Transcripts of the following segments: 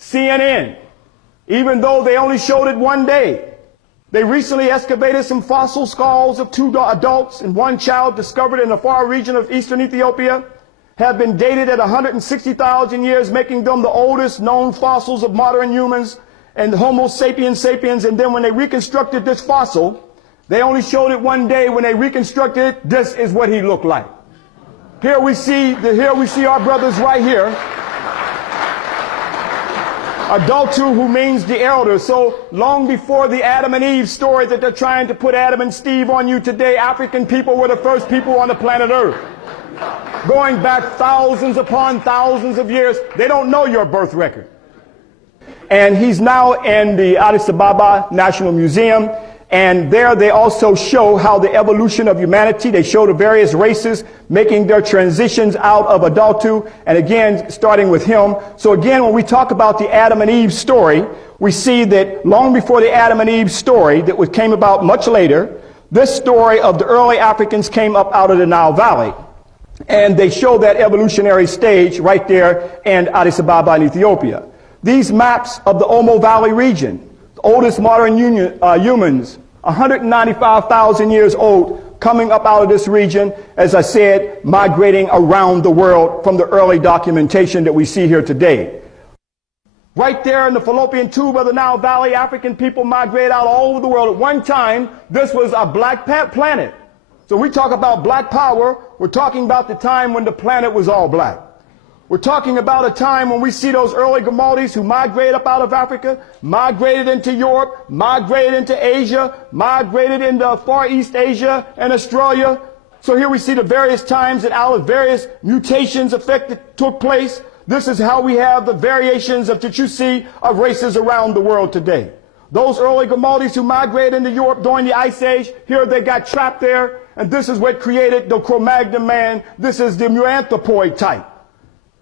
CNN, even though they only showed it one day. They recently excavated some fossil skulls of 2 adults and 1 child discovered in the far region of eastern Ethiopia, have been dated at 160,000 years, making them the oldest known fossils of modern humans and Homo sapiens sapiens. And then when they reconstructed this fossil, they only showed it one day. When they reconstructed it, this is what he looked like. Here we see our brothers right here. Adultu, who means the elder. So long before the Adam and Eve story that they're trying to put Adam and Steve on you today, African people were the first people on the planet Earth. Going back thousands upon thousands of years, they don't know your birth record. And he's now in the Addis Ababa National Museum. And there they also show how the evolution of humanity, they show the various races making their transitions out of Adultu, and again, starting with him. So again, when we talk about the Adam and Eve story, we see that long before the Adam and Eve story that came about much later, this story of the early Africans came up out of the Nile Valley. And they show that evolutionary stage right there in Addis Ababa in Ethiopia. These maps of the Omo Valley region, the oldest modern humans, 195,000 years old, coming up out of this region, as I said, migrating around the world from the early documentation that we see here today. Right there in the fallopian tube of the Nile Valley, African people migrated out all over the world. At one time, this was a black planet. So we talk about black power, we're talking about the time when the planet was all black. We're talking about a time when we see those early Gamaldis who migrated up out of Africa, migrated into Europe, migrated into Asia, migrated into Far East Asia and Australia. So here we see the various times that out of various mutations took place. This is how we have the variations that you see of races around the world today. Those early Gamaldis who migrated into Europe during the Ice Age, here they got trapped there, and this is what created the Cro-Magnon man. This is the Muanthropoid type.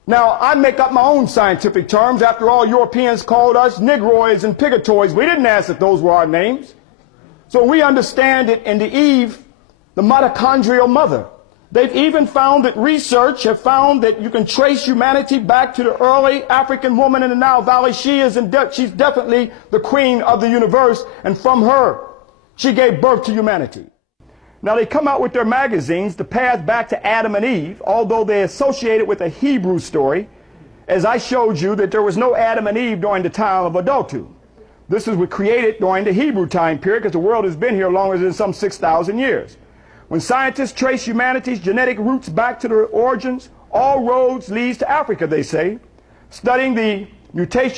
Now, I make up my own scientific terms. After all, Europeans called us Negroids and Pigatoids. We didn't ask if those were our names. So we understand it in the Eve, the mitochondrial mother. They've even found that research have found that you can trace humanity back to the early African woman in the Nile Valley. She's definitely the queen of the universe, and from her, she gave birth to humanity. Now they come out with their magazines, The Path Back to Adam and Eve, although they associate it with a Hebrew story, as I showed you that there was no Adam and Eve during the time of Adultu. This was created during the Hebrew time period because the world has been here longer than some 6,000 years. When scientists trace humanity's genetic roots back to their origins, all roads lead to Africa, they say. Studying the mutation